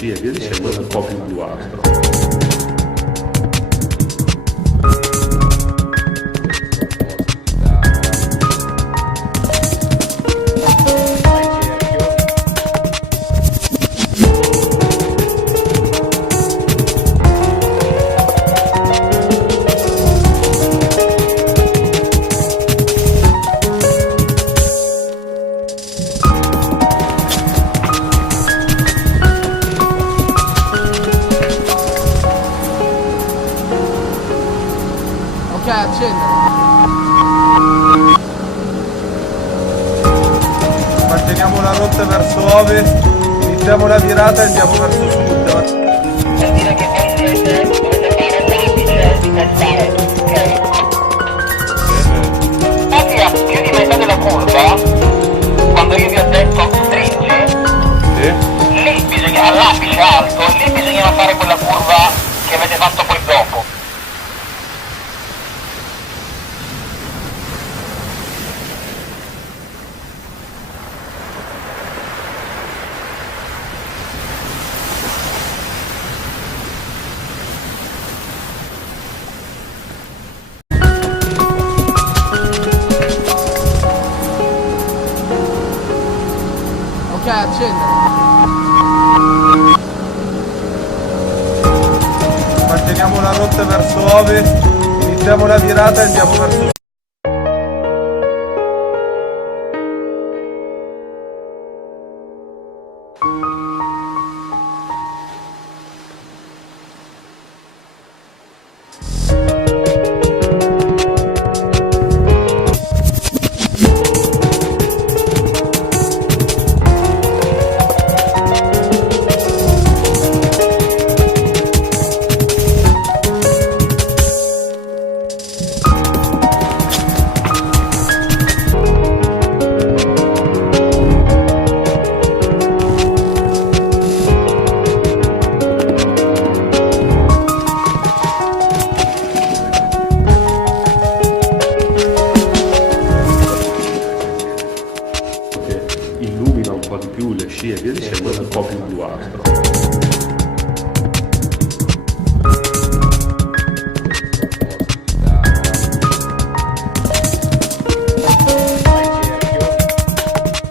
scie e via dicendo, un po' più bluastro. Ok, accende. Manteniamo la rotta verso ovest, iniziamo la virata e andiamo verso sud. Per dire che voi dovete fare l'apice di testare, ok? Infatti a più di metà della curva, quando io vi ho detto stringi, lì bisogna, all'apice alto, lì bisognava fare quella curva che avete fatto poi dopo. Ok, accende. Manteniamo la rotta verso ovest, iniziamo la virata e andiamo verso sud. Che illumina un po' di più le scie e via dicendo, un po' più bluastro.